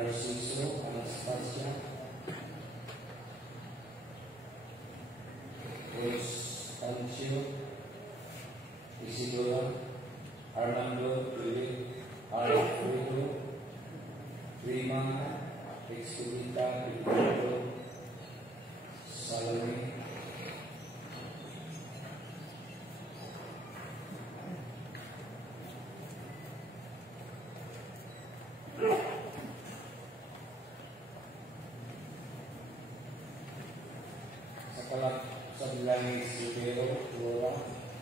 Narciso, Anastasia, Constancio, Isidora, Armando, Philip, Alfredo, Rima, Expedita, Ricardo, Salome, sa bilangin Silvero, Flora,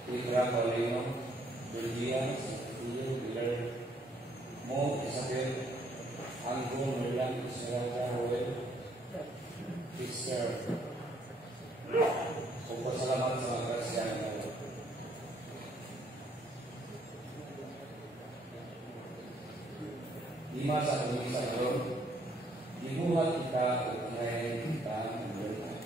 Ibra, Paulino, Belgia, Santillo, Pilar, Mo, Isabel, Anggo, Merlan, Serata, Joel, Sister. Salamat sa mga kasyan. Lima sa kumisa doon, dibuhat kita at ngayon kita ng berkat.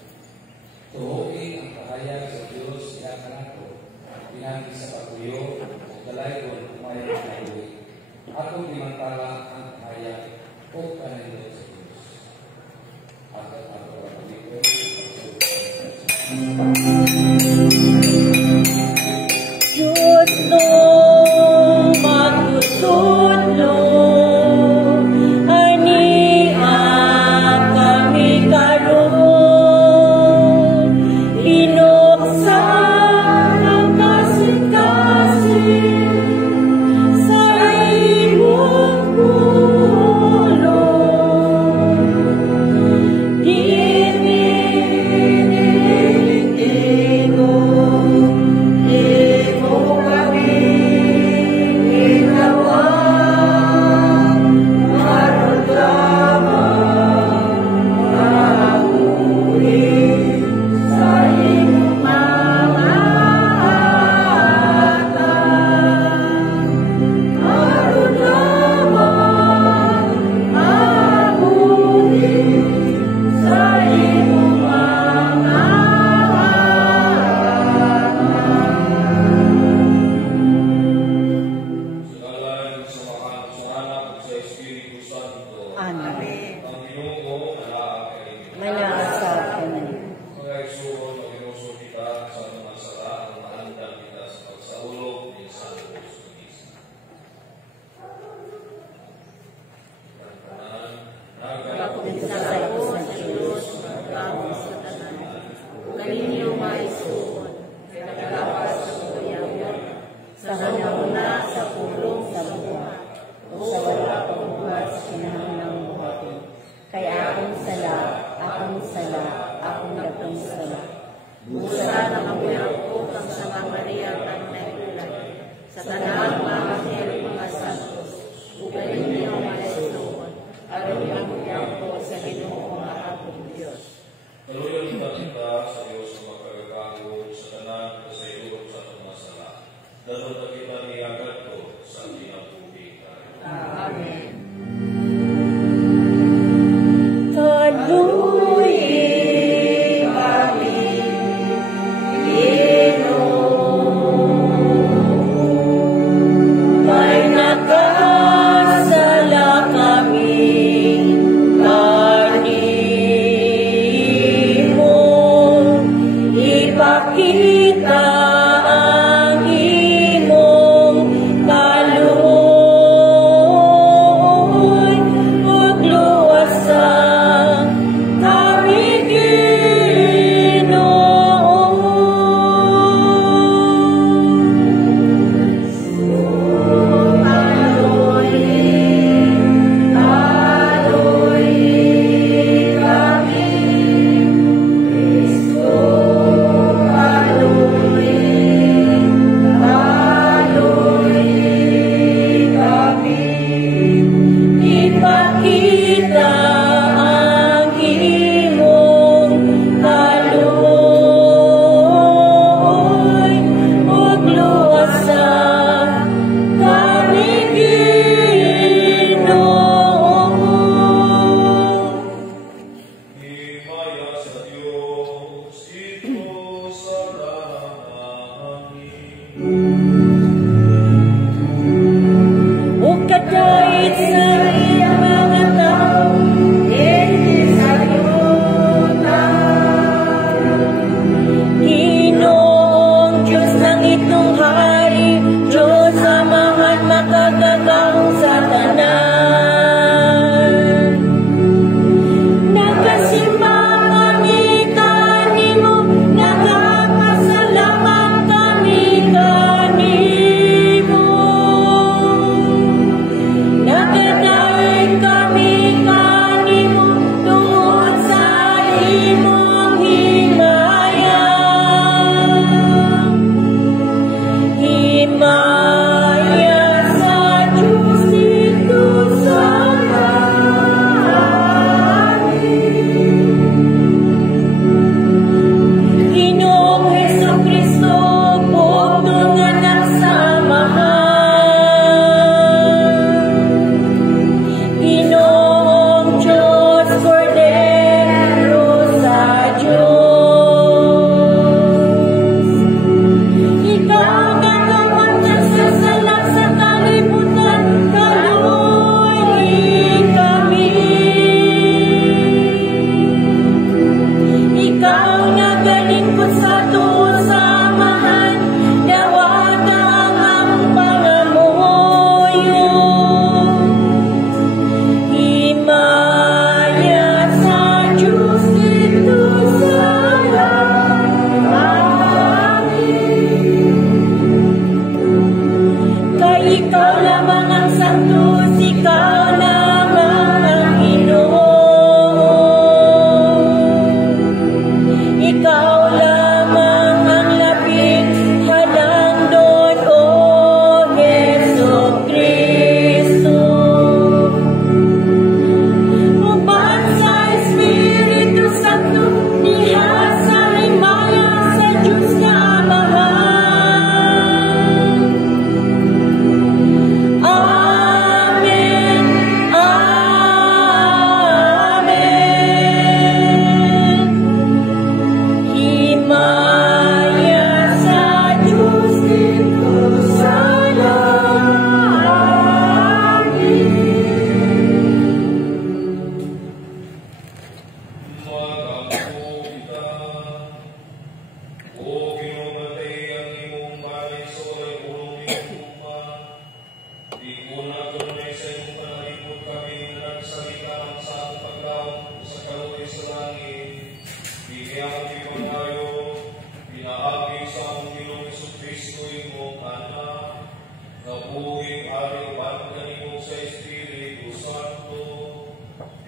Tuhuin ang kahayag sa Diyos na kanato, pinagi sa patuyo, o dalay ko ang kumayag na kaluwi. Atong dimantala ang kahayag o kanilo sa Diyos. At ang ato ang pagkiko. Diyos no, magtutulong. Kaya akong sala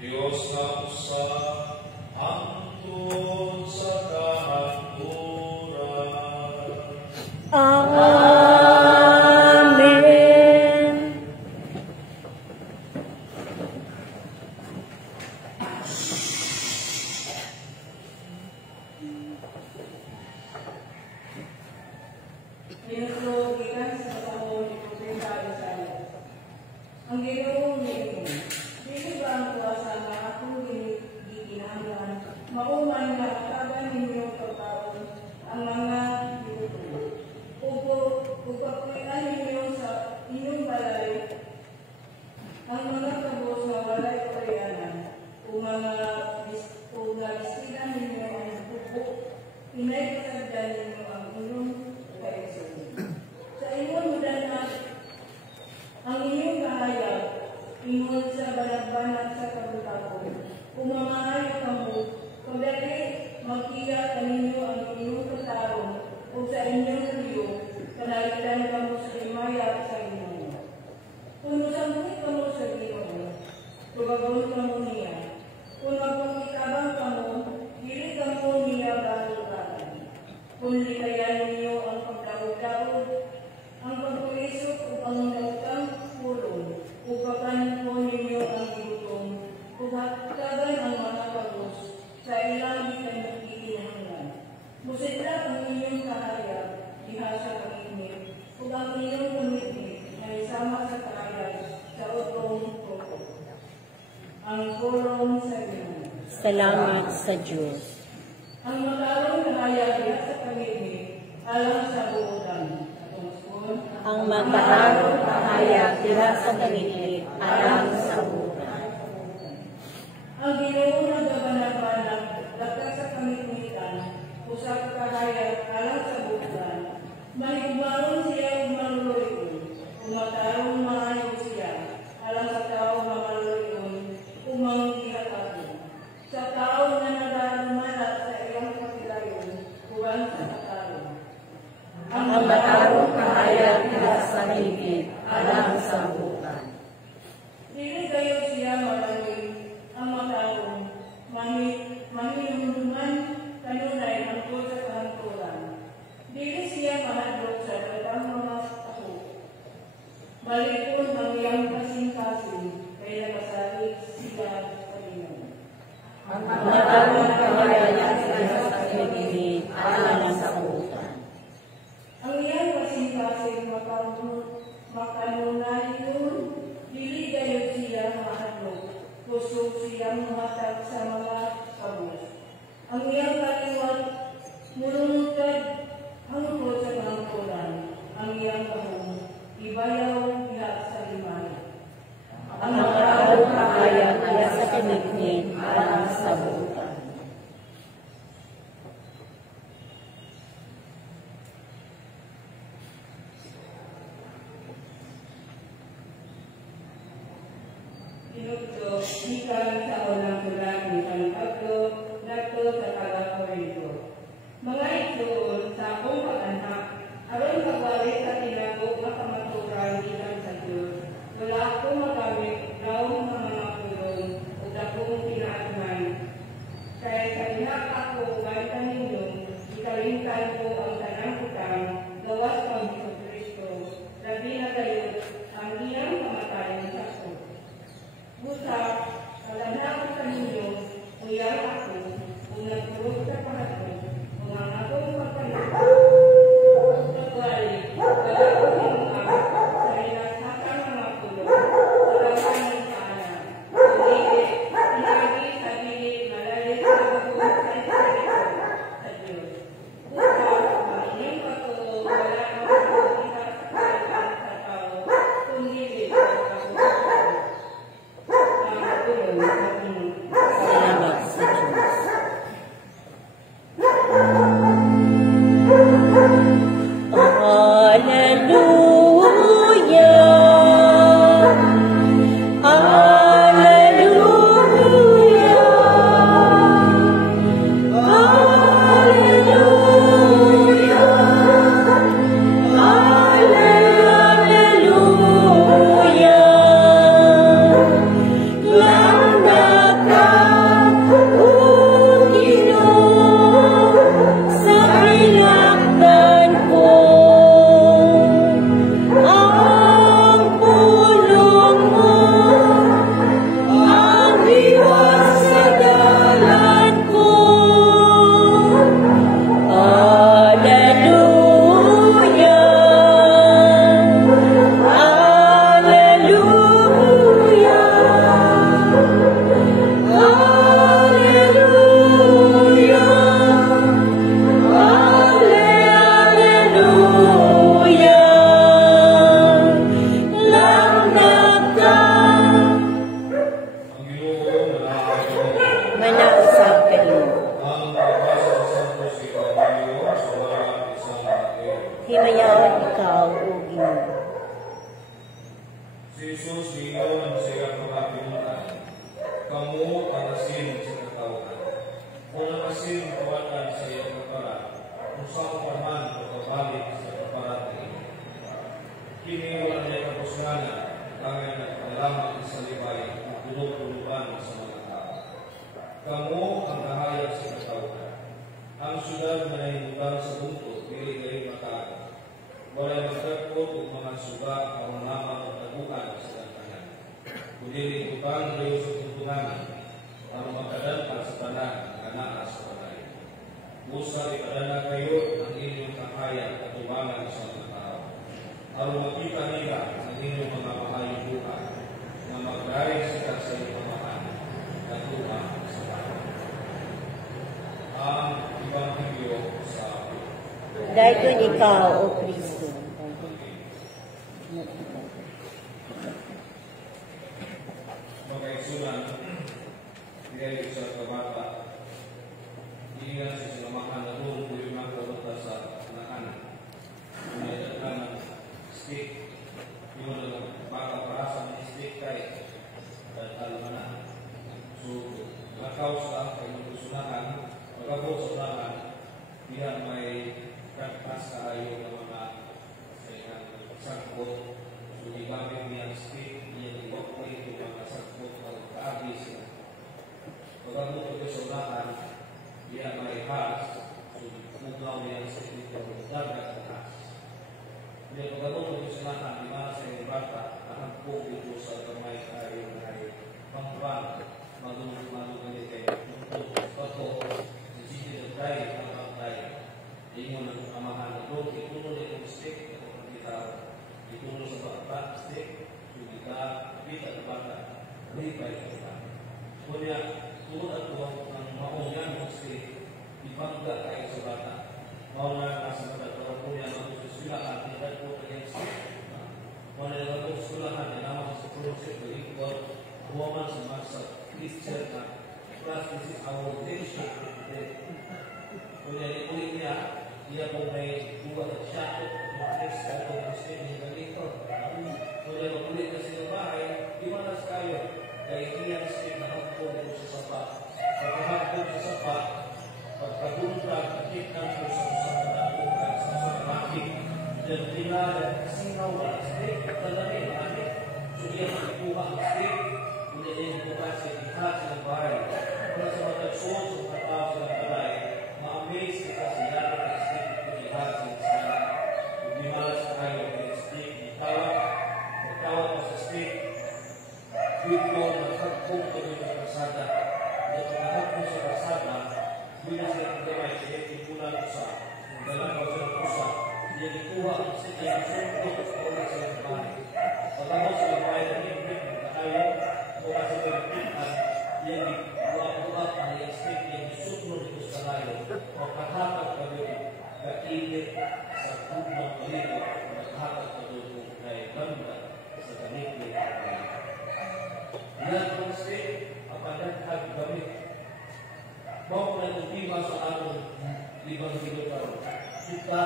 Diyos na usa, hangtod sa kahapturan. Amen. Minuto gikan sa panahon ni Propeta Isaiah. Ang Ginoo niyo, dili ba ang kuwasa nga akong giginahanglan, mauman nga atagan ninyo pagkaon ang mga ginuto. Ug papulian ninyo sa inyong balay ang mga kabos nga walay kayanan, o nagsinan ninyo ang tubo, inay kasagdan ninyo ang inyong kaisip. Sa inyong mudanat, ang inyong kahayag, ingon sa banag-banag sa kabutapon, umamahay kamo, pagdali magkiya kaninyo ang inyong katarong, o sa inyong riyo, kanalitan kamo sa imaya sa inyong. Kung masambulit kamo sa Ginoo, tugagon kamo niya. Kung magpagkitabang kamo, dili kamo niya balutan. Kung likayan ninyo ang pagdaod-daod, ang pagpulisok o pangunagtang pulong, upakan po ninyo ang gutom, ugatagan ang mga pagos, sa ilang ikinahanglan. Musita ang inyong kahayag, diha sa pag-init, ug ang inyong pamilya ay sama sa kahayag sa utong tuko. Ang pulong sa Ginoo. Salamat sa Diyos. Ang matarong kahayag diha sa pamilya, alang sa buutan. Ang magkaharong kahayag diha sa pamilya, alang sa buutan. Ang Ginoo nagabanag-banag, lakas sa kamit-mitan, usap kahayag alang sa buutan. Maligmaon siya ug maluloy, umatarong maayo siya, alang sa tao nga maluloy, umanggihatado. Sa tao na nagdamalat sa iyang pakilayon, uban sa katarong. Ang matarong kahayag diha sa pamilya, alang sa buutan. Dili kayo siya maluloy, ang matarong, mahinumduman, kanunay ang sa kahanturan. Dili siya mahadlok sa dagang mga ako. Balikon ang iyang kasing-kasing, kay nakasalig siya sa Ginoo. Ang matarong kahayag diha sa pamilya, alang sa buutan. Ang iyang kasing-kasing makanunay yun, dili kayo siya mahadlok, kusog siyang mahatag sa mga kabus. Ang iyang kaliwat, mulungkad, hangtod sa pangkulan, ang iyang kahong, ibayaw diha sa limay. Ang matarong kahayag diha sa pamilya, alang sa buutan. Tinugdo, ikan sa unang tulang ni Pagdo, dato sa taga-Korinto. Mga itoon sa akong pag-anak, aron magbalik sa tinago nga kamaturan ikan sa Diyos. Wala akong magamit daw mga pulong o dakong pinaagman. Kaya sa inak ako galitan ninyo, ikalingkan ko ang tanang utang, gawas pang Kristo, labi na kayo ang iyang kamatayan sa ako. Busa, kalanang sa ninyo, uyang ako, kung nagturog sa pangatong, kung ang akong pagkaluto, nagwali, wala ko sinuha, sa inasakang mga pulo, wala ng kaana, hindi, pinagi sa bilit, malalit sa bagong sa Espiritu, sa Diyos. Busa, ang inyong patulo, wala akong pagkita sa kailan sa tao, kundi sa pagkakulang. Salamat sa Diyos. Kamu ang asin sa katawhan. Kung ang asin kawalan sa iyong kapara, kung saan pa man pagkabalik sa kapara ng iyo. Kini wala niya kapusganan, kaya nagpalaman sa libay ang tulog-tuluban sa mga tao. Kamu ang kahayag sa katawhan. Ang syudad na nahimutan sa buntot, dili kayo matago. Walay magkakot o mga suga ang lamang at taguan sa lantanan. Kundili utang kayo sa tuntungan, para magkadalpan sa tanan na naas sa panay. Musa ipadala kayo ng inyong kahayag at tumangan sa mga tao. Para makita nila ang inyong mga mahayong buhay na magdari sila sa iyong pamahan at tumang sa panay. Ang Ebanghelyo sa akin. Daikon ikaw, O Kristo. Magkaisulan, dahil sa kabata, hindi nga sa sinamahan na doon kung yung mga sa anak-anak. May daghan ng stick, yung baka parasan ng stick tayo, at almanan. So, makaw sa kanyang kusunahan, magkabot sa unahan, diyan may kagpas kaayo ng mga sangkot. So, igamit niya ang stick, niya iwak na ito mga sangkot ng kaagis. Pagkabot ito sa unahan, diyan may has, so mugaw niya ang stick nito, dagat na has. Diyan pagkabot ito sa unahan, di ba sa iyong bata, nakagpog ito sa kamay kaayo na ay pangban, magulong-malong ganit kayo. Pagko, sisisi ng tayo, ang tayo. Ingon ang amahan na doon, itulo na itong stick, itong kita, itulo sa bata, stick, yung kita, kita na bata, ripay ka ba. Kunya, tulad ko ang maong yan, ang stick, ipangga kayo sa bata. Mauna nasa matatawa ko niya, magsusilahan, tidak ko kanyang stick. Mauna na magsusilahan, na naman sa project, berikot, huwaman sa masa, Christian na, plus this is our nation today. Kunya, ikulit niya, dia kung may buwan at siyakot, mag-next ka kung Muslim yung ganito. Kung nakulit na sila bahay, iwanas kayo. Dahil hindi ang Muslim nakapog mo sa sapa. Pagkahapog sa sapa, pagkabuntag, nakitang mo sa sapa, sa sapakik. Diyan pinala, singaw ang Muslim, talamin, amin. So diyan makikuha ang Muslim, kung yung buka sa ikat sa bahay. Kung sa matagsoon sa katao sa balay, ma-amaze kita sila ng Muslim, Bimalas tayo ng stick, magtawag pa sa stick, dito nakagpong kami sa kasada. Dito nakagpong sa kasada, bilang siya ang gamay, siya ipunan ko sa dalawa sa pusa, siya ikuha ang stick, siya isumpot sa oras sa bahay. Pagkakot sa bahay na himit, nakakayo, kung kasi pagkitan, siya ikuha ang stick, siya isumpot ito sa layo, magkahatag kami, kainit, sa tubong dito, naghakat na doon kay banda sa gamit niya. Yan ang state, apanagkag gamit. Bawa na itong sa anong libang kilogram. Kita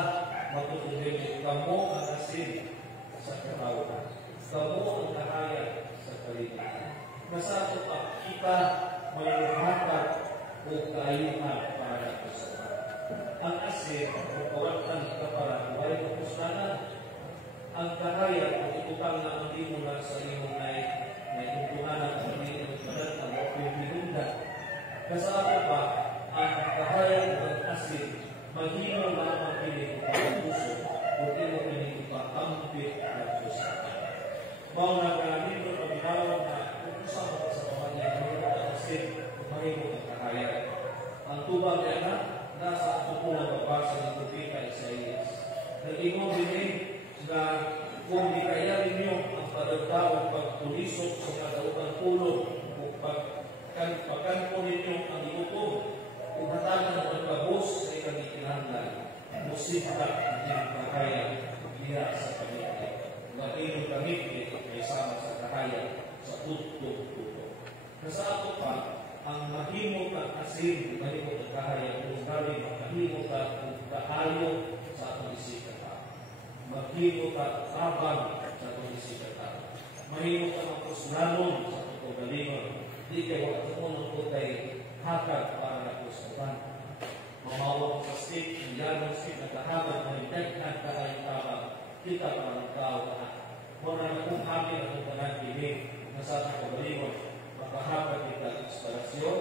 matutulin, kamo ang asin sa katawan. Kamo ang kahayag sa kalimutan. Masato pa, kita may lumakat o kaayuhan para sa ang asin, pagkawatan ka para buhay ng kusana. Ang kahayag, ang itutang na ang imo na sa imo na may tuntunan at hindi ng padat ang wakil pinunda. Kasama pa, ang kahayag ng asin, mahino na ang pinig ang puso o imo pinig pa kampit ng kusana. Mauna ka namin doon ang binawag na ukusama ka sa pamangin ng asin, mahino ang kahayag. Ang tubang niya na, nasa tutulang babasa ng Propeta Isaías. Nag-ingong din na kung di kaya ninyo ang padagdaong pagpulisok sa kadaugang pulong o pagkanpo ninyo ang iutom o hatagan ng pagkabos sa ikang ikinahanglan, musita ang kahayag diya sa pamilya. Matinong pamilya ay sama sa kahayag sa tutong-tutong. Nasa ato pa, ang mahimot ang asin, mahimot ang kahayag, kung galing mahimot ang kaayo sa atong isikata. Mahimot ang tabang sa atong isikata. Mahimot ang kusnanon sa atong kagalingon. Di kay wala tumunong ko kay hakag para na po sa uban. Mamawag sa state, ang yarong state na kahagad na hintaghan ka ay kita para ng tao na. Muna na kung amin ang ubanan kini, nasa sa kabalimon, makahagad kita inspirasyon,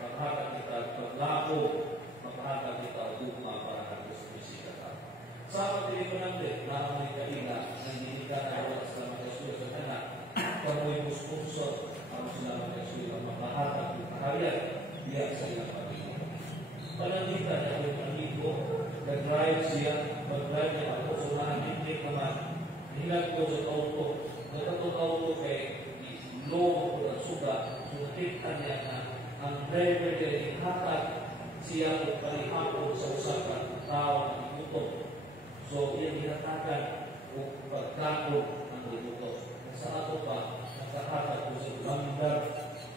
makahagad kita paglako, makahagad kita ugma para na po sa bisita ka. Sa pagpilipan natin, naamay kaila, na hindi ka na wala sa mga kasuyo sa tanak, kamoy mo sponsor, ang sila mga kasuyo, makahagad kita kahayat, diyan sa ilang pagpilipan. Panangita niya ang amigo, nag-drive siya, mag-drive niya ako, so naanginig naman, hilag ko sa auto, nagkatong auto kay low ko ang suga, so nakita niya na ang driver niya ihatag siya o palihapon sa usapan ng tao ng ibuto. So, iyan hinatagan o pagkakot ng ibuto. Sa ato pa, nakahatag ko sa banggar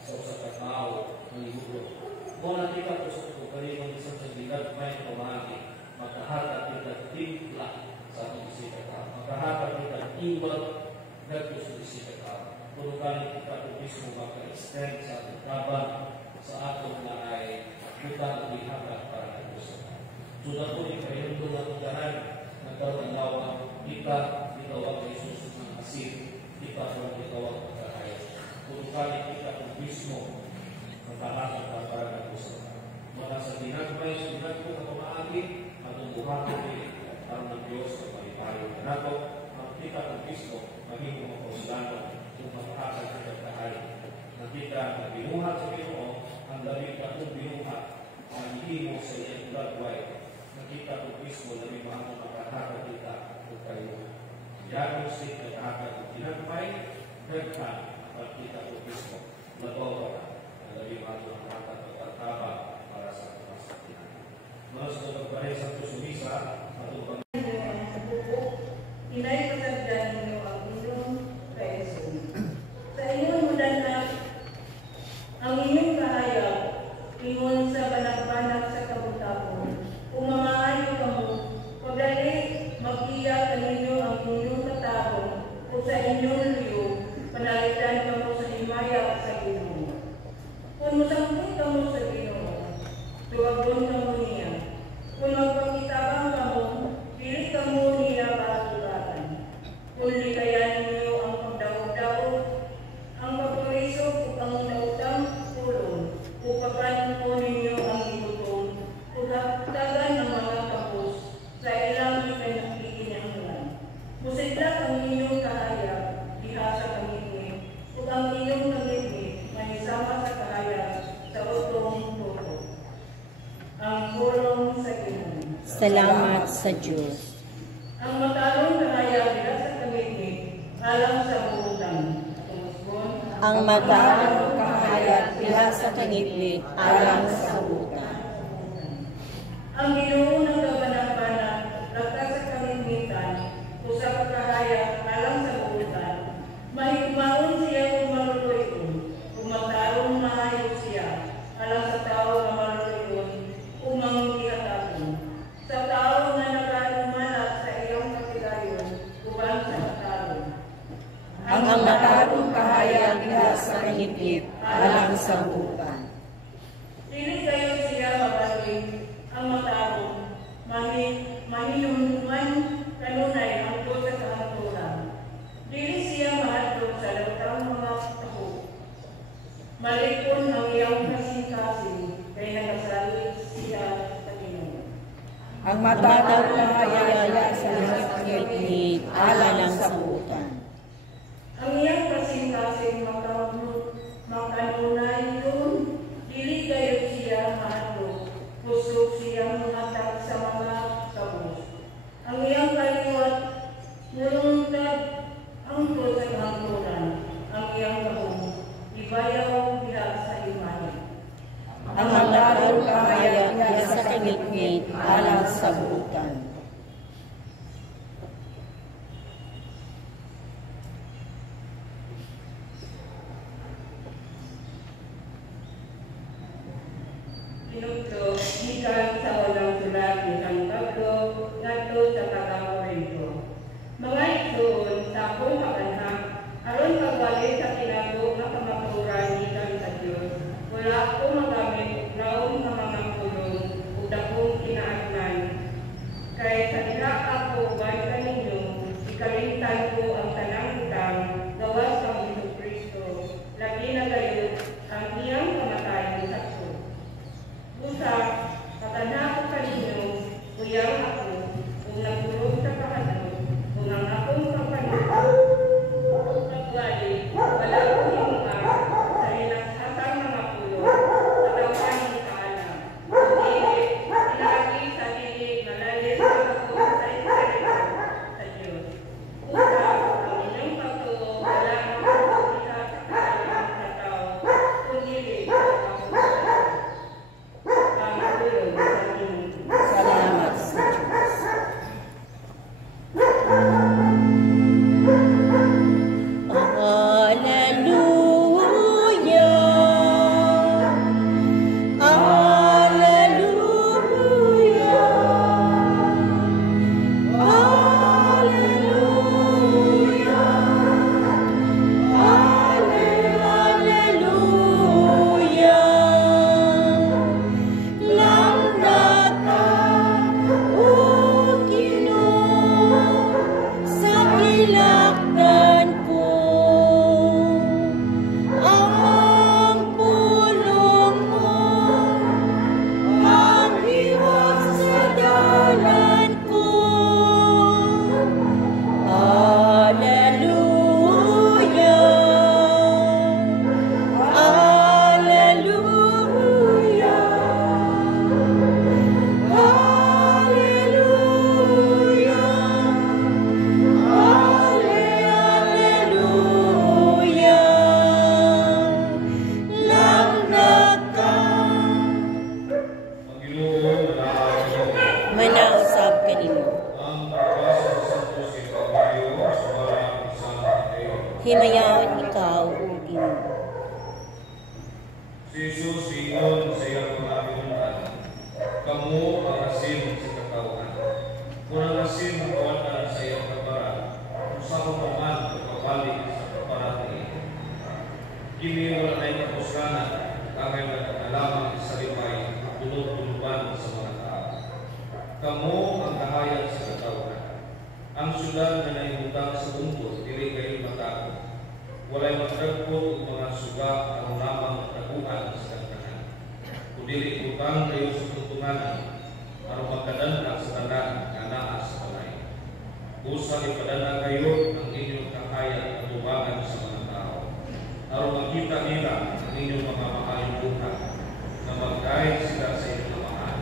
sa usapan tao ng ibuto. Kung nakita ko sa kalimang isang sabigat may pamagi, makahatag kita timpla sa atong isika tao. Makahatag kita iwag dito sa isika tao. Kung kani kita po mismo maka-extend sa atong kaban sa atong na ay kita ang ihatag para na po sa tao. So na po yung kayong atong dahan, nagkaroon lawa, kita itawag kay Jesus ng asin, kita po itawag pagkakaya. Kung kani kita po mismo makahatag para na po sa tao. Maka sa ginagmay, sa ginagmay na pamaagi, atong buhaton din ang ng Diyos sa palipayo na nato, ang kita ng Kristo, maging mga kausilano kung mapakasal sa pagkahay. Nakita na binuhat sa Ginoo, ang labing katong binuhat, ang hihimo sa iyang gagaway. Nakita ng Kristo, labing mga makakakak kita kung kayo. Yan ang state na kakak ng ginagmay, nagkan ang kita ng Kristo. Labaw ang labing mga makakakak ng pagkakabang para sa kapasakitan. Mga sa pagpahay sa Tusumisa, atong pag- Inay pasagdan ninyo ang inyong kaeson. Sa inyong mudanak, ang inyong kahayag, ingon sa banak-banak sa kabutapon. Kung mamaayo kamo, pagdali, mag-iya kaninyo ang inyong katapon, o sa inyong liyo, panalitan kamo sa himaya sa Ginoo. Kung musangkot kamo sa Ginoo, tuwagon kamo niya. Kung magpakitabang kamo, pili kamo niya para tulatan. Kung likayan ninyo ang pagdaog-daog, ang pagpuriso o ang nautang pulong, upagan po ninyo ang ibutong, ugatagan ng mga kapos sa ilang ikinahanglan. Musidlak ang inyong kahayag, diha sa kamingin, ug ang inyong kamingin, mahisama sa kahayag sa utong tuto. Ang pulong sa Ginoo. Salamat sa Diyos. Ang matarong kahayag diha sa kamingin, alang sa buutan. Ang mataang kahayag diha sa kangitli alang sa butan. Ang Ginoo ng kabanak-banak, lakas sa kamingitan, usa ka kahayag alang sa buutan. Mahigmaon siya kung maluloy-on, kung matarong maayo siya, alang sa tao na maluloy-on, kung mangihatapon. Sa tao na nagkalumalat sa iyong katilayon, uban sa katarong. Ang matarong kahayag diha sa kangitli alang sa butan. Dili kayo siya mabaling ang matarong, mahinumduman kanunay ang Diyos sa kahatulan. Dili siya mahadlok sa latang mga taho. Malikon ang iyang kasing-kasing, kay nagasalit siya sa Ginoo. Ang matarong kahayag diha sa kangitli alang sa butan. Ang iyang kasing-kasing makanunay doon, dili kayo siya mahadlok, pusok siyang mahatag sa mga kabus. Ang iyang kaliwat, nulungtad ang Diyos sa kahatulan, ang iyang kahong, ibayaw diha sa imaya. Ang matarong kahayag diha sa kangitli alang sa butan. Pinugto, gikan sa walang sulat ni San Pablo, ngadto sa Taga-Corinto. Mga igsoon, sa akong kabanhag, aron pagbalik sa tinago nga kamaturan gikan sa Dios. Si Jesus ingon sa iyang mga pinunan, kamu ang asin sa katawhan. Kung ang asin ang kawatan sa iyang kaparan, kung sa kumaman pagkabalik sa kaparan niya. Kini wala na yung kapuskanan, kagay na lamang sa limay, tulog-tuluban sa mga tao. Kamu ang kahayag sa katawhan. Ang syudad na naibutang sa bungkod, dili kayo matakot. Walay magdagpot ang mga suga ang lamang naguhan sa kantanan. Kung dili utang kayo sa tuntunganan, aron magkadana sa tanan nga naa sa balay. Usa ipadana kayo ang inyong kahayag at tubangan sa mga tao. Aron makita nila ang inyong mga maayong buhay, na mag-guide sila sa inyong mahal,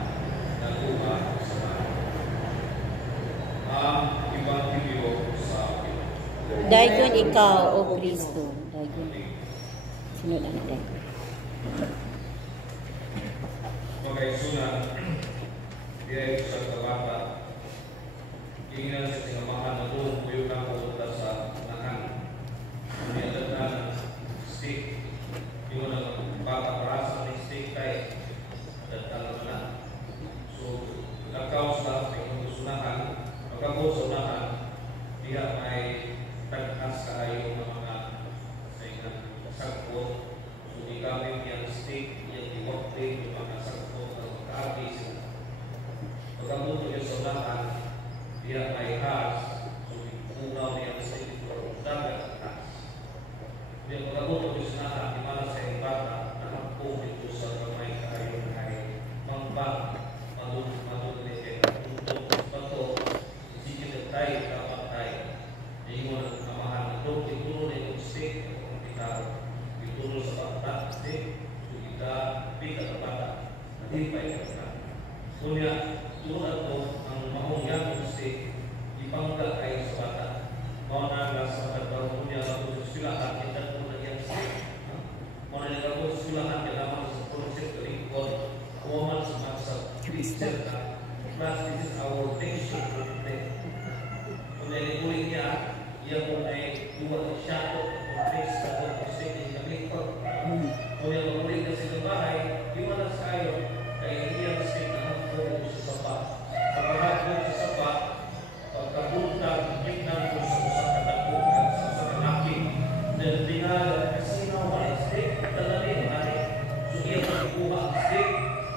na luha sa mga. Ang Ebanghelyo sa Pilipinas. Dayon ikaw, O Kristo. Dayon. Sunod ang dayon. Pagkaisunan, diay sa kabata, inginan sa sinamahan na doon, buyo na pumunta sa nahan. Umiyadag na stick, yung bata parasa ng stick tayo, datang na. So, nagkaos na, may sunahan, pagkabot sa unahan, diya may tagkas kayo ng mga sa inang sagpot. So, di kami yung stick, yung diwakti, yung mga sagpot na magkaabi sila. Pagkabot yung sa unahan, diya may has, so unaw niya sa stick, dagat has. Diya pagkabot yung sa unahan, di mana sa yung bata, nakapong ito sa kamay kayo na ay mangbang, madun nito, untuk bato, sikit tayo, dapat tayo. Ingon ang kamahan na ito, ituro na yung stick, ang pitaro. Ituro sa bata, stick, so kita, pita sa bata, natipay ka na. So niya, ituro na ito, ang mahungyang yung stick, ipangga kayo sa bata. Mauna nga sa pagkaroon niya, bago sa silahan, kita ito na yung stick. Mauna niya bago sa silahan, kailangan sa project, kalingkod, kuwaman sa masa, Christian ka. Plus, this is our nation for today. Kung nalikulit niya, iya po ay duwa ng shadow at face na po ang state ng kalingkod. Kung yung mamulit na sa bahay, di man lang sa kayo, kaya hindi ang state na hapon sa sapa. Pagkahapon sa sapa, pagkabuntag, gitnang po sa usang katapunan sa usang kalaki, dahil tingalan, kasi naman ang state, talarin, mali. So iya po ikuha ang state,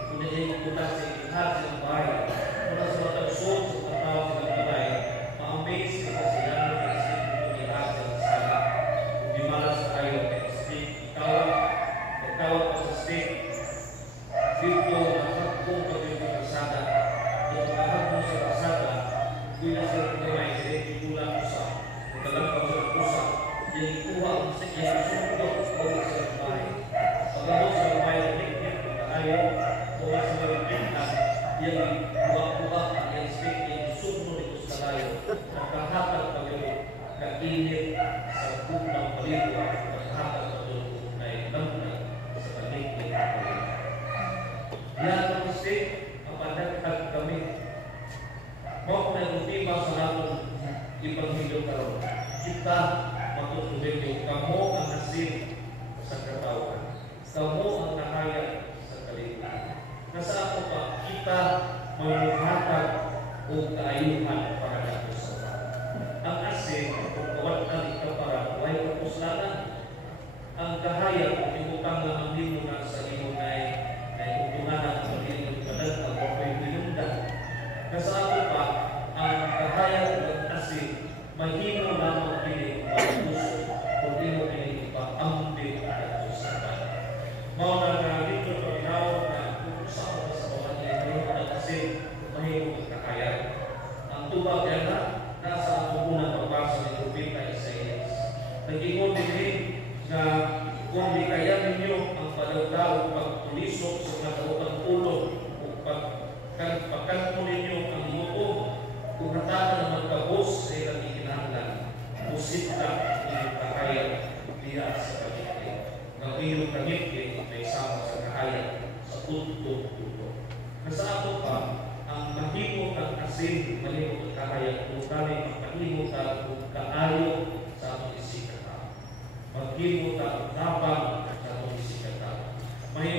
kung hindi magpunta sa ikinhat sa bahay, kung nasa matagson sa katawa sa bahay, ma-amaze ka sa sila ng state kung ihas sa sala. Kung di malas kayo, state, ikaw pa sa state, dito, nakakong kami sa kasada. Kung nakakong sa kasada, kung nasa kamay, hindi tulad ko sa, kung talagang ko sa pusa, yung ikuha ang state, yung sundok, o sa bahay. Pagkabot sa bahay, ayaw, kung nasa maripintan, yung buwa-buwa, yung state, yung sundok ito sa layo, nagkahatal pa yun, kainit sa bukang paligwa, nagkahatal pa yun, na ilamnay sa paligid ng paligid. Yan ang state, ang pandagdag kami. Mao na rutima sa natong Ebanghelyo karon. Kita matutubig kamo ang asin sa katawhan. Kamo ang nahayag sa kalikutan. Nasa ako pa, kita mamuhatag o kaayuhan para nato sa tao. Ang asin, kung kawatan ikaparan, walay kapuslanan. Ang kahayag, kung ibutang lang ang limo na sa limo na ibutunganan sa limo kadag ang kapay binundan. Nasa ako pa, ang kahayag ng asin, mahino lamang kini ang puso, kung di mo kini ipaambit at usapan. Mauna na dito pagkawag na usapan sa pamangkin ng asin, mahino ang kahayag. Ang tubag yan na, nasa ang unang pagbasa ni Propeta Isaias. Nag-ingon din na kung di kaya ninyo ang padagdaw pagtulisok sa katawang tulog o pagkanto ninyo ang muong kung nataka na magkabos sa ilang ikinahanglan, usit ka inyong kahayag diya sa kamit. Ang inyong kamit may sama sa kahayag sa tuto-tuto. Nasa ako pa, ang mahimo ang asin, mahimo ang kahayag, kung kami magpahimo ka kung kaayo sa atong isikata. Maghimo ka tabang sa atong isikata. Mahimo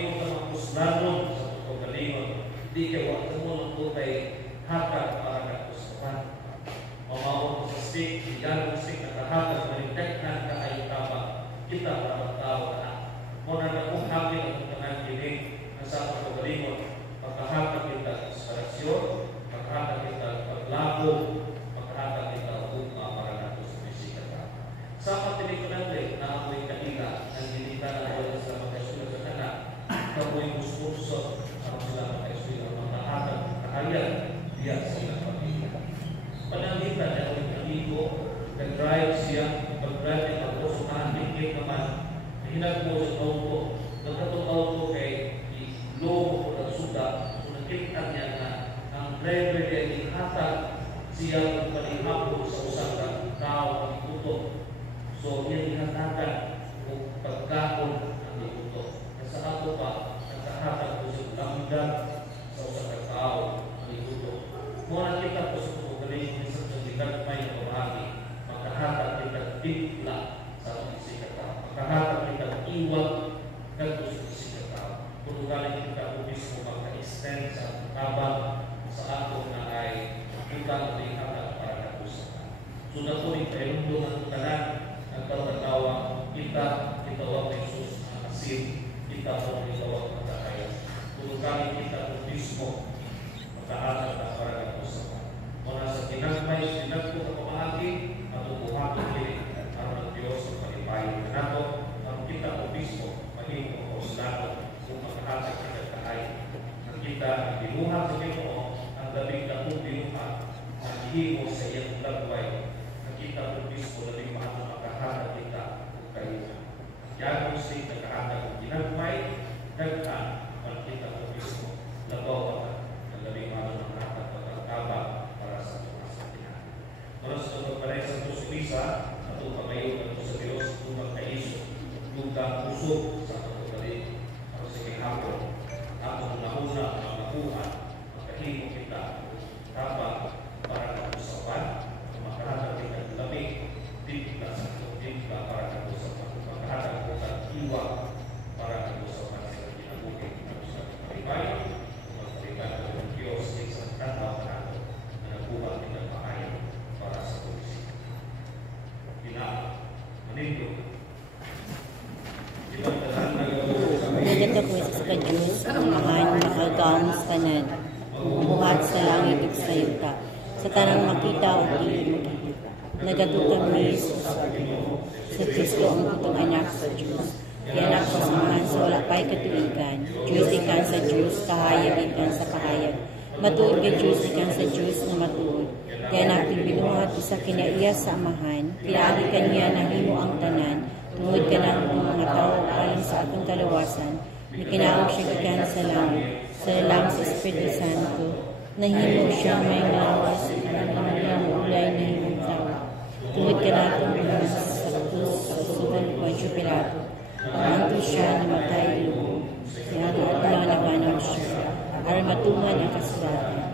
siya ang palihapon sa usang tao ang itutok. So, yan hinatagan o pagkaon ang itutok. Sa ato pa, nagkahatag po sa lamdag sa usang tao ang itutok. Muna kita po sa pagkakalin sa pagkakalin may pamahagi, magkahatag kita tipla sa ating sikataw. Magkahatag kita iwag kagto sa sikataw. Kung galing kita po mismo magka-extend sa tabang sa ato na ay kita ang ihatag para kapusakan. So na po rin kailundong ang tanan ang pagkatawa kita kitawag na Jesus ang asin, kita po kitawag na takaya. Kung galing kita po mismo magkahatag na para kapusakan. Muna sa tinagmay, tinagpo na pamahagi at upuhatong kilig para ng Diyos ang palipayin na nato ang kita po mismo maging kapusakan kung magkahatag kita kahaya. Ang kita ang binuhat sa Ginoo ang labing dakong binuhat ang ihimo sa iyang lagway. Nakita po mismo labing mahal na makahatag kita kung kayo. Yan po siya nakahatag ang ginagway, daghan ang kita po mismo labaw ang labing mahal na makahatag pagkakabang para sa mga saktihan. Mula sa pagpaparay sa Diyos Isa, at pamayon ng sa Diyos kung magkaiso, kung pusog sa pagpaparay ako sa kihapon, ako nahuna ang nakuhan, magkahimo kita kapag para kapusapan, makahatag kita labing tipla sa tipla para kapusapan, makahatag kita iwag para kapusapan sa kinabuhi sa pagpapalipay, magpapalipay ng Diyos sa isang tataw na nato na nakuha kita maayon para sa polisi. Manindog. Ibang talaan na gawin sa Naganda ko sa Diyos, ang mahan, makagawang sa tanan, buhat sa langit at sa yuta, sa tanang makita o di nagatutang ni Jesus sa Kristo ang putong anak sa Diyos. Anak sa samahan sa wala pa'y katuigan, Diyos ikan sa Diyos, kahayag ikan sa kahayag. Matuod ka Diyos ikan sa Diyos na matuod. Kaya natin binuhat sa kinaiya sa amahan, kilali ka niya na himo ang tanan, tungod ka ng mga tao ayon sa atong kalawasan, na kinaog siya ikan sa langit, sa lalang sa Espiritu Santo, nahimo siya may lawas, ng ulay na himong tao. Tungod ka natin binuhat sa krus, sa usugan ko ang Pilato, ang siya na matay ilong, siya na naganaw siya, para matungan ang kasulatan.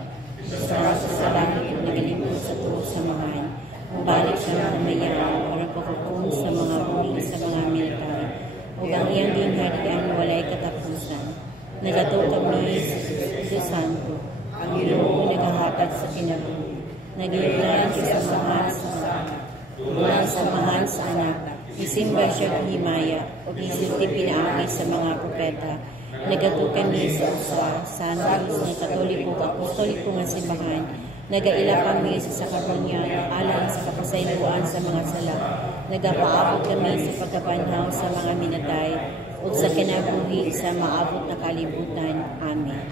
Sa langit nagalingkod sa tuwa sa mahan, balik siya ng mayaman para pagkukong sa mga bumi sa mga military, o ang iyang gingharian walay katapusan. Nagato kami sa Espiritu Santo, ang Ginoo nagahatag sa kinabuhi. Nagiulan siya sa mahan sa anak, ulan sa mahan sa anak, isimba siya himaya, o isulti pinaangay sa mga propeta. Nagato kami sa usa, santos ng Katoliko, Apostoliko nga simbahan, nagaila kami sa sakaronya, alang sa kapasayloan sa mga sala, nagapaabot kami sa pagkapanhaw sa mga minatay, o sa kinabuhi sa maabot na kalibutan. Amen.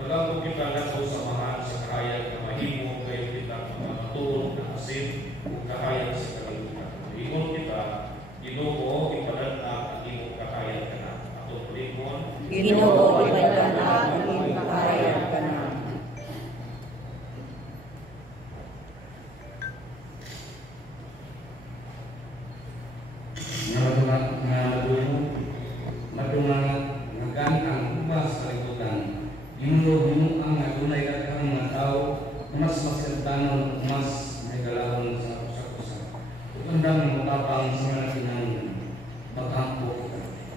Magabot kita nato sa mahal sa kahayag na mahimo kayo kita matulong na asin kung kahayag sa kalibutan. Ingon kita, Ginoo ipadatna ang imong kahayag ka na. Atong pulingon, Ginoo, ipadatna ang imong kahayag ka na. Nagan ang ubas sa kalibutan. Ginoo ang adunay daghang mga tao, mas masintanon, mas may galawon sa usa-usa. Undang matapang sa mga kinahanglan. Matampo.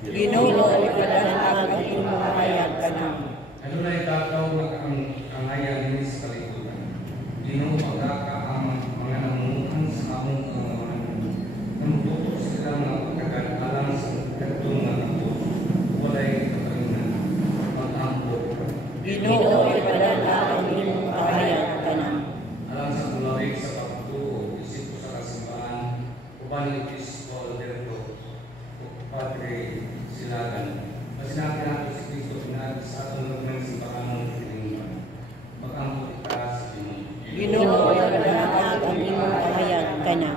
Ginoo, ipadatna ang imong kahayag ka na. Adunay tataw ang hayag ni sa kalibutan. Ginoo pagkakaamang mga namunuan sa among pamamahan. Namututo sila mga pagkakaalang sa katong mga tao. Walay katalunan. Matampo. Ginoo, ipadatna ang imong kahayag ka na. Alang sa tulawig sa pagtuo, isip ko sa kasimbahan, uban ni Cristo Alberto, Padre Silagan. Masinabi natin si Cristo pinag sa atong ng simbahan ng Pilipinas. Mag-ampo kita sa Pilipinas. Ginoo, ipadatna ang imong kahayag ka na.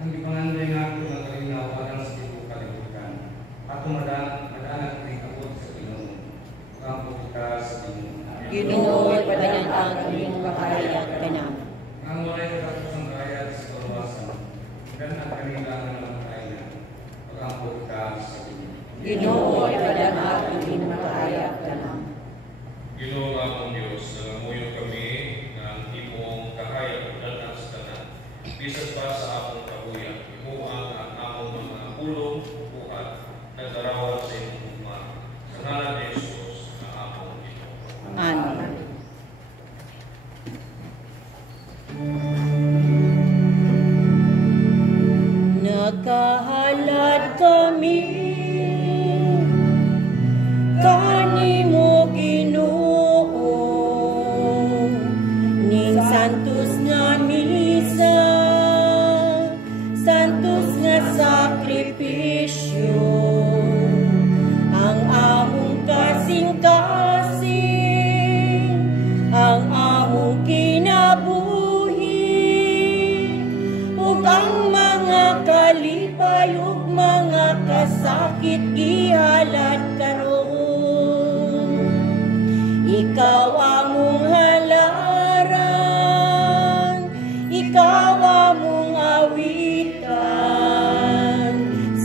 Ang ipanganday nato na kalinaw alang sa tibok kalibutan. Ato madanak ni abot sa Ginoo. Mag-ampo kita sa Pilipinas. Ginoo, ipadatna ang imong kahayag ka na. Ang walay katapusang kahayag sa kaluwasan, hanggang ang kanilangan ng kaya, pag-ampot ka sa Ginoo. Ginoo, ipadama aking makahayag ka lang. Ginoo nga akong Diyos, nangamuyo kami ng imong kahayag ulan sa tanan. Bisan pa sa akong kabuyan, imuha ang among mga pulong, buhat, nagdarawan sa imong ugma. Sa ngalan ni Jesus, na among Ginoo. Amen. Nakahalad kami kanimo Ginoo ning santos nga misa, santos nga sakripisyo, ang among kasing-kasing, ang among kinabuhi, ug ang mga kalipay ug mga kasakit gihalad karon. Ikaw among halaran, ikaw among awitan,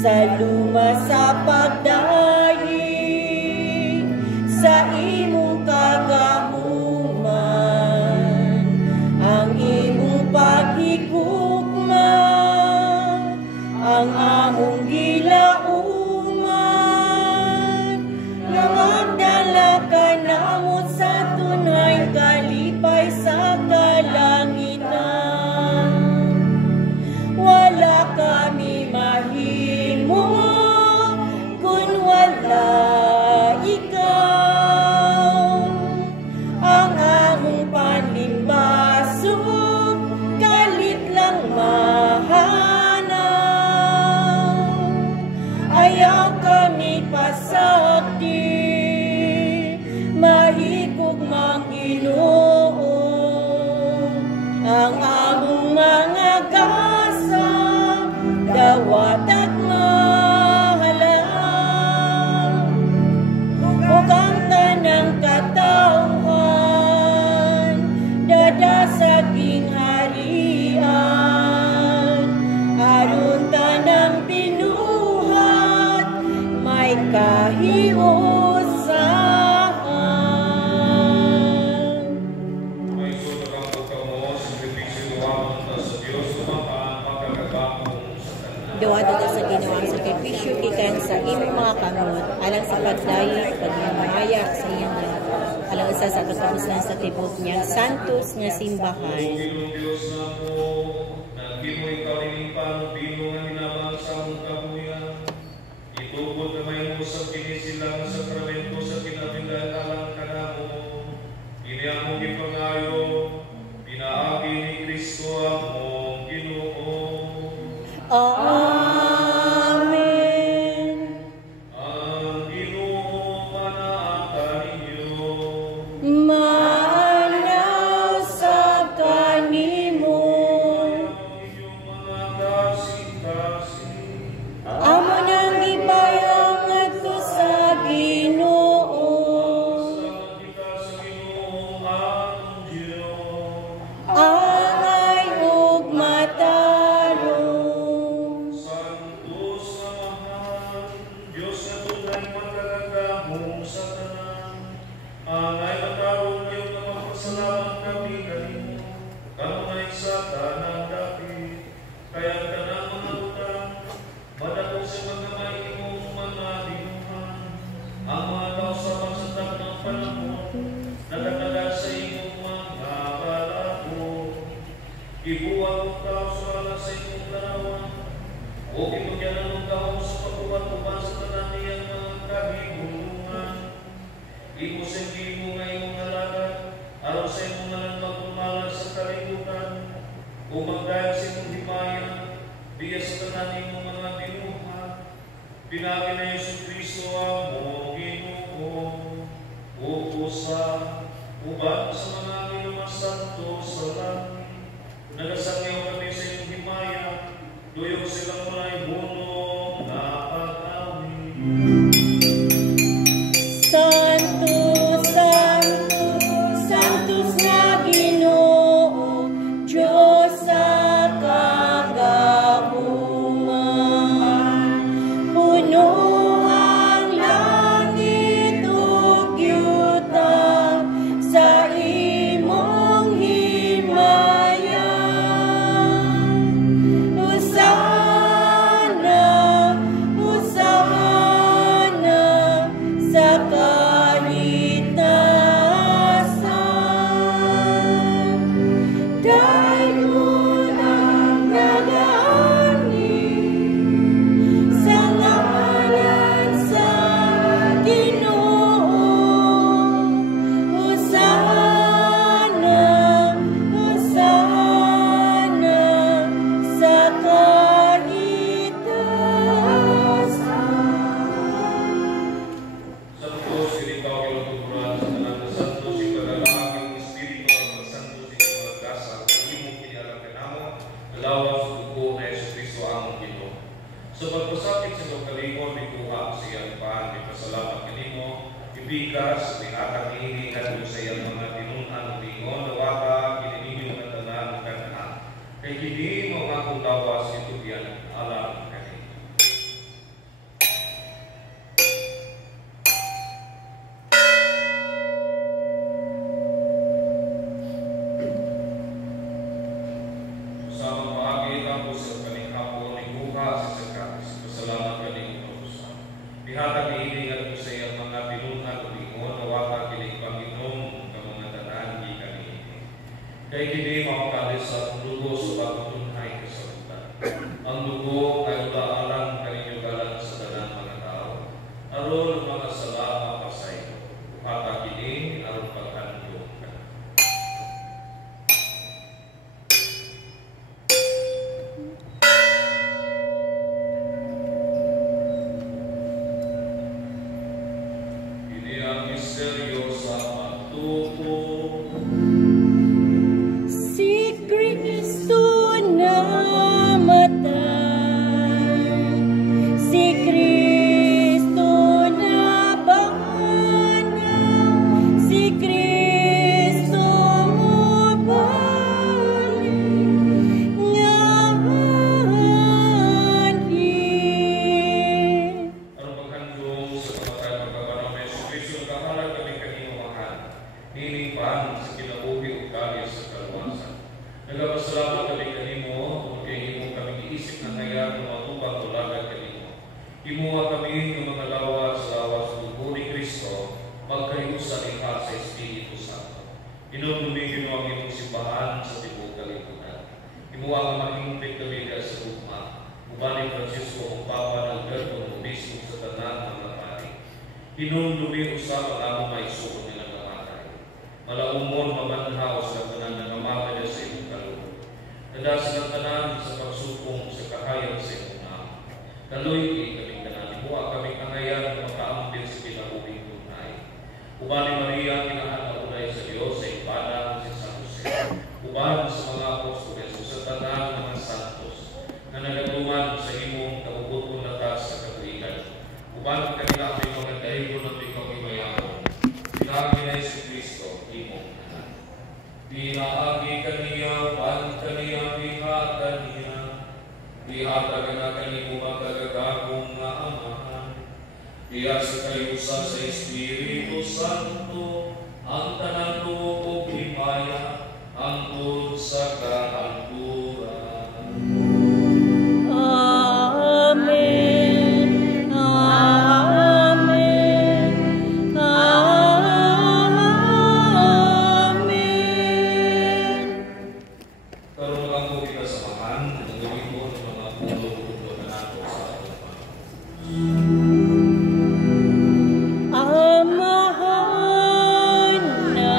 sa luma sa pagdaig, sa imong kagahuman, ang imong paghigugma, ang among gilauman, nga magdala ka namo sa tunay kalipay sa kalangitan. Wala kami mahimo kun wala ikaw, ang among panlimbasok kalit lang mahanaw. Ayaw kami pasakdi, mahigog mang Ginoo, ang among mga gasa dawat at mahalang, ug ang tanang katawhan dada sa gingharian, aron tanang binuhat may kahiusahan. May sutang ka mo, sakripisyo duwamon ta sa Diyos, tumakaan pagkagabakong sa tanan. Duwa-duwa sa Ginoo ang sakripisyo gikan sa imong mga kamot, alang sa pagdayeg, pagmamahayag sa iyang Dios, alang isa sa katapusan sa tibok niyang santos nga simbahan. O Ginoong Diyos na mo, naghimo ikaw ning panubino nga hinabang sa among kabuyan. Itubod kamay mo sa pinisilang sakramento sa kinapindalalang kanamo. Ini among gipangayo, pinaagi ni Kristo among Ginoo. Amen. Ang Ginoo manaatan ninyo. Manaw sa kanimo, Inyong mga kasing-kasing. amo nang gipayong ngadto sa Ginoo. Salamat kita sa Ginoo atong Diyos. Angay ug matarong, Santos na mahal, Diyos na tunay matalagahong sa tanan. Angay matarong ngayon na magpasalamat kami kanimo. Kamay sa tanang dapit, kaya tanang mga utang, madako sa pagkamay imong mga dinuhan. Ang mga tao sa pagsatag ng panahon, nagkatagal sa imong mga balato. Ibuwag mo tao sa mga sa imong larawan, o ipagyanan mo tao sa pagkuwat-uban sa tanan niyang mga kahigulungan. Ikusindi mo nga imong halagat, araw sa imong nalang magpumala sa kalibutan, o magdahil sa imong himaya, biya sa tanan imong mga binuhat. Pinagi na Yesu Kristo among Ginoo, o sa uban sa mga minamasanto sa langit. Nagasangyaw kami sa imong himaya, tuyok silang mulay bunong na pag-amin. Santos, Santos, Santos nga Ginoo, Diyos bigas, pinatag ini kadto sa iyang mga tinunan tingon nawata kini nga tanan kanha. Kay kini mo nga kung lawas ito diyan alam kani. Sama paagi tapos sa kaning hapon ni bukas sa kapis. Pasalamat kaning Diyos. Pihatag ini kadto sa iyang mga tinunan tingon nawata kini Panginoon nga mga tanan gikan ini. Kay kini makalis sa dugo sa pagtunay kasabutan. Ang dugo ay ulaalan kaninyo galang sa tanan mga tao. Aron mga sala mapasay. Pata kini aron paghandog ka. Ini ang misteryo sa pagtupo. Si Kristo namatay, si Kristo nabangaw, si Kristo mubalik ngayon. Ang paghandog sa kamatay pagkabanang may Kristo kahalag kami kanino makan. Nilingpan sa kinabuhi o kali sa kaluwasan. Nagpasalamat kami kanimo kung kay imo kami iisip na kaya tumatupang tulagan kanimo. Imuha kami ng mga lawas dugo ni Kristo magkayusan iha sa Espiritu Santo. Inumdumigin mo ang imong simbahan sa tibok kalibutan. Imuha ka maghingpit kami sa ugma. Ubani Francisco ang Papa ng Gerto ng Obispo sa tanan ng Lapari. Inumdumi usap ang among maisukot nila namatay. Malaumon mamanhaw sa tanan na namatay sa imong kaloob. Nadasan ang tanan sa pagsupong sa kahayag sa imong namo. Kaloy kaming tanan. Imuha kaming angayan na makaambing sa kinabuhing tunay. Ubani Maria, kinahataulay sa Diyos sa imbanan si San Jose. Uban sa mga apostoles sa tanan ng mga santos na nagatuman sa imong kabubuton na taas sa katuigan. Uban kanila may mga daigo ng ikaw imayamon. Pinagi na si Kristo, imong tanan. Pinaagi kaniya, pan kaniya, pihata niya. Pihata ka na kanimo magagagakong nga amahan. Piyasa kayo sa Espiritu Santo, ang tanan tuo o himaya, angkod sa kaangkuran. Amen. Amen. Amen. Karon lang po kita samahan, ang gawin mo ng mga pulo-pulo na nato sa ating Amahan na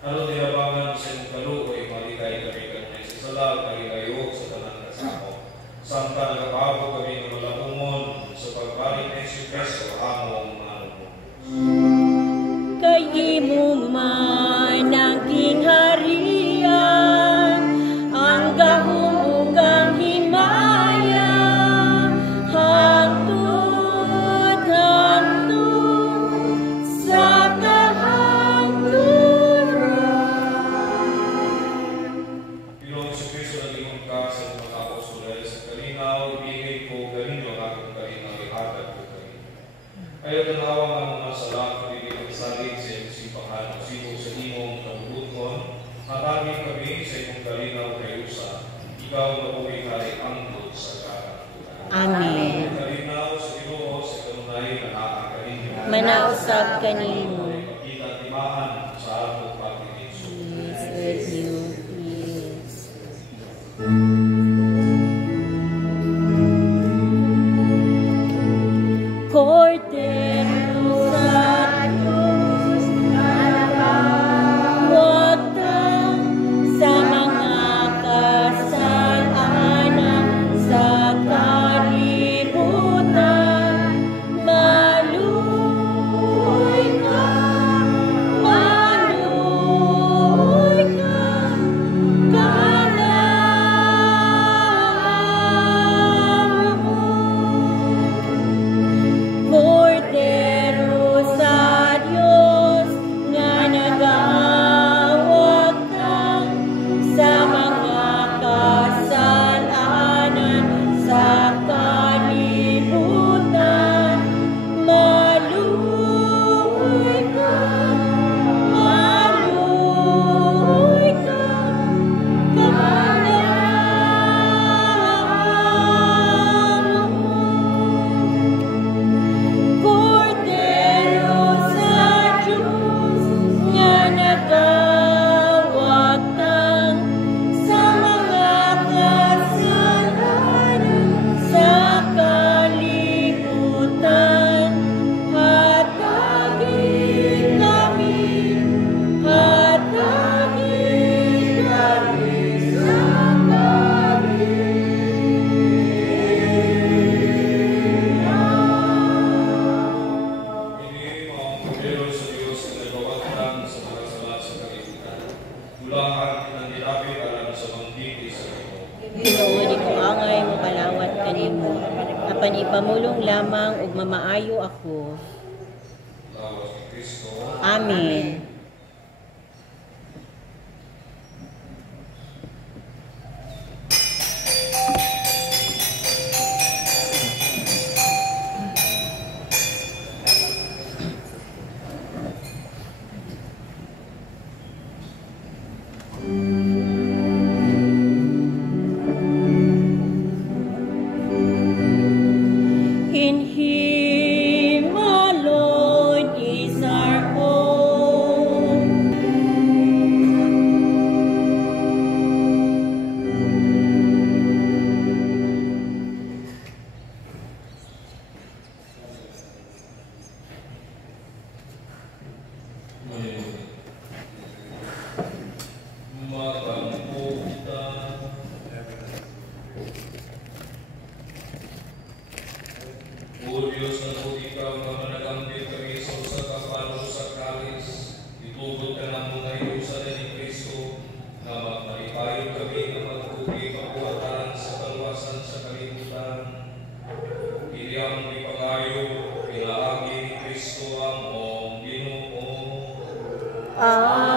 Ano tinabangan sa iyong kaluoy, maligay kami kanunay sa salag, maligayo sa tanan kasamo. Santa nagapabot kami ng malahumon sa pagbalik ng Jesu among manumon. Kayi mo man ang kingharian, ang gahumugang himaya, hangtod sa kahangturan. Pilong sa Kristo naging ka sa mga apostoles sa kalinaw, ibigay ko ganin ang aking kalinaw, ihatag ko kayo. Ayaw tanawang ang mga salat, ibigay salit sa iyong simbahan o sibo sa imong kabubuton, hatagin kami sa imong kalinaw kayo sa ikaw na buhay kay angkot sa kahangturan. Amen. Kalinaw sa Ginoo sa kanunay na nakakalinyo. Manausap kanimo. Pagkita timahan sa atong pagkikinso. Peace with you, peace. Cordero sa Diyos, huwag kang sa mga kasalanan sa kalibutan. Maluoy ka, kalang mo. Cordero sa Diyos, nga nagawad kang sa mga kasalanan sa kalibutan. Maluoy ka, kalang mo. Cordero sa Diyos, nga nagawad kang sa mga kasalanan sa kalibutan. Hatagin kami sa Hindi mo ang Cordero sa Diyos na nagawagtang sa mga salat sa kalibutan. Mulahan pinanilapit alam sa mangtiti sa Ginoo. Ginoo, ko angay mo kalawat kanimo. Apan ipamulong lamang ug mamaayo ako. Lawas ni Kristo. Amen. In Him alone is our hope. Matampo kita. O Diyos na po ikaw na managambit kami sa usa ka pano sa kalis, itugod ka na mga iusa ni Kristo, na magmalipayon kami na magtugi kabuhatan sa kaluwasan sa kalibutan. Iliyang di pangayo, pinaagi ni Kristo ang mong Ginoo. Amen.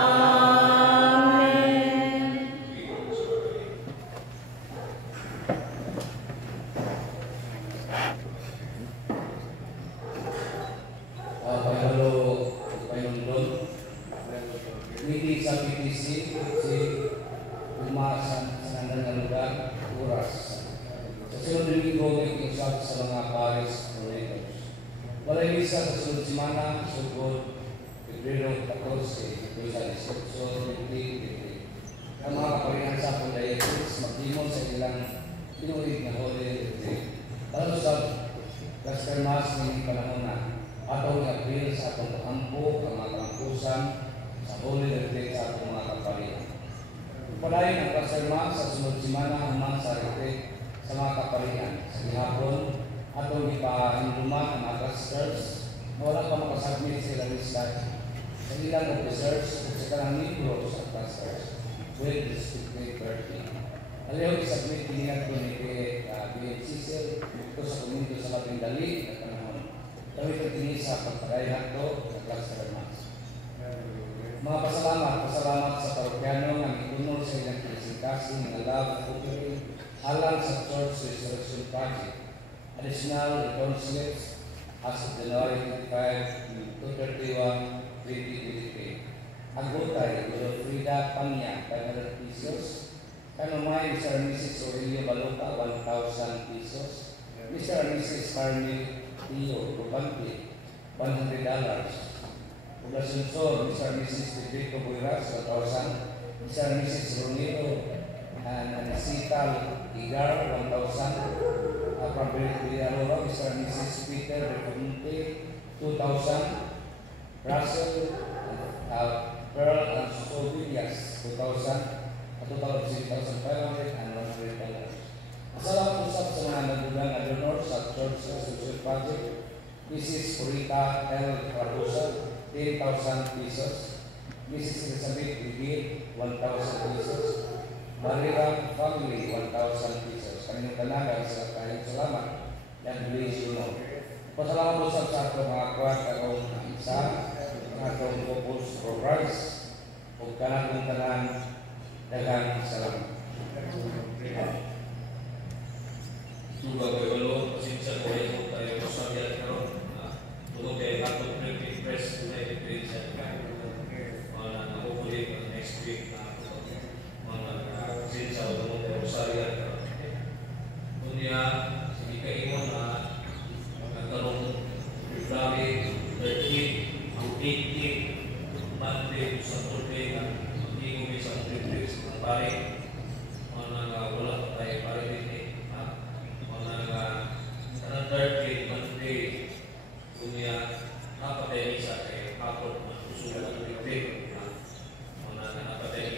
Hindi sa PTC, si umasan sa nandang lugar, oras. Sa sunod na linggo, may kingsat sa mga paris proletors. Walay misa sa sunod simana, sugod, Pebrero 14, ito sa Distrito 2020. Ang mga kaparingan sa akong diocese, magdimon sa ilang pinulig na Holy Retreat. Lalo sa Gaspermas ng panahon na, atong April sa atong pag-ampo, ang mga kampusan, sa Holy Retreat sa Palayan ang kaserma sa sunod simana humang sa retreat sa mga kapalian. Sa gihapon, atong ipahinduman ang mga clusters na wala pa makasubmit sila lista sa ilang officers at sa kanang libro sa clusters with restricted birthday. Aliyaw isubmit pinigad ko ni BNCC ito sa komento sa labing dali at panahon. Kami pagtingin sa pagpadayan ito sa cluster mass. Mga pasalamat sa parokyano ng itunol sa ilang presentasi ng love offering alang sa Church Resurrection Project. Additional return slips as of January 25 to 31, 2023. Agutay, Frida Panya, 500 pesos. Kanumay, Mr. and Mrs. Aurelio Baluta, 1,000 pesos. Mr. and Mrs. Carmen Tio Rubante, $100. Ulasunso, Mr. and Mrs. Federico Buiras, 1,000. Mr. and Mrs. Ronilo and Anisita Igar, 1,000. From Villaroro, Mr. and Mrs. Peter Repunte, 2,000. Russell, Pearl and Sobilias, 2,000. A total of $6,500 and $100. Salamat usap sa mga nagulang na donor sa Church Social Project. Mrs. Purita L. Rabusa, 10,000 pesos. Mrs. Elizabeth Brigid, 1,000 pesos. Maria Family, 1,000 pesos. Kanyang tanagan sa kayong salamat. And bless you know. Pasalamat usap sa ato mga kwat karong isa, mga atong focus programs, o kanang tanan dagang salamat. Tuga ko yung pasensya ko ay tayo ko sa biyan karon. Tungkol kay atong printing press United Trades and mga nakukulit ng next week na mga pasensya ko tungkol kay Rosario karon. Kunya, sige kaingon na nagkaroon February 13, ang 18, Monday sa Tuesday na mag-iingumi sa Trades ng pare. Mga wala pa tayo pare din kanang Thursday, Monday, kunya napatay sa kay hapon na usulan ng retreat. Napatay